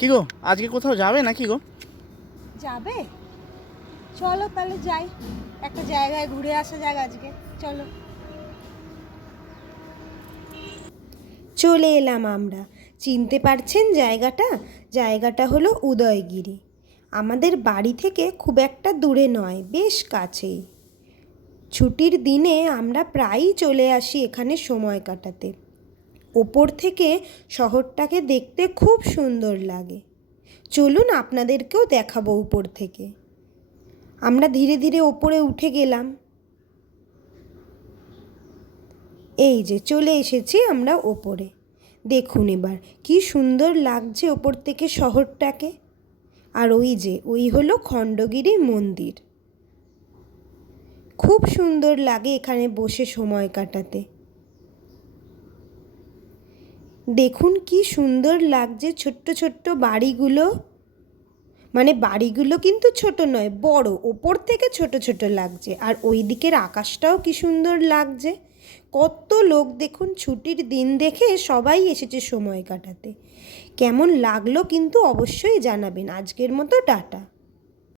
কি গো, আজকে কোথাও যাবে নাকি গো? যাবে? চলো তাহলে যাই, একটা জায়গায় ঘুরে আসা যাক আজকে। চলো। চলে এলাম আমরা। চিনতে পারছেন জায়গাটা? জায়গাটা হলো উদয়গিরি। আমাদের বাড়ি থেকে খুব একটা দূরে নয়, বেশ কাছেই। ছুটির দিনে আমরা প্রায়ই চলে আসি এখানে সময় কাটাতে। ওপর থেকে শহরটাকে দেখতে খুব সুন্দর লাগে। চলুন আপনাদেরকেও দেখাবো উপর থেকে। আমরা ধীরে ধীরে ওপরে উঠে গেলাম। এই যে চলে এসেছি আমরা ওপরে। দেখুন এবার কি সুন্দর লাগছে ওপর থেকে শহরটাকে। আর ওই হলো খণ্ডগিরি মন্দির। খুব সুন্দর লাগে এখানে বসে সময় কাটাতে। দেখুন কি সুন্দর লাগছে ছোট্ট ছোট্ট বাড়িগুলো। মানে বাড়িগুলো কিন্তু ছোট নয়, বড়, ওপর থেকে ছোট ছোট লাগছে। আর ওই দিকের আকাশটাও কি সুন্দর লাগছে। কত লোক দেখুন, ছুটির দিন দেখে সবাই এসেছে সময় কাটাতে। কেমন লাগলো কিন্তু অবশ্যই জানাবেন। আজকের মতো টাটা।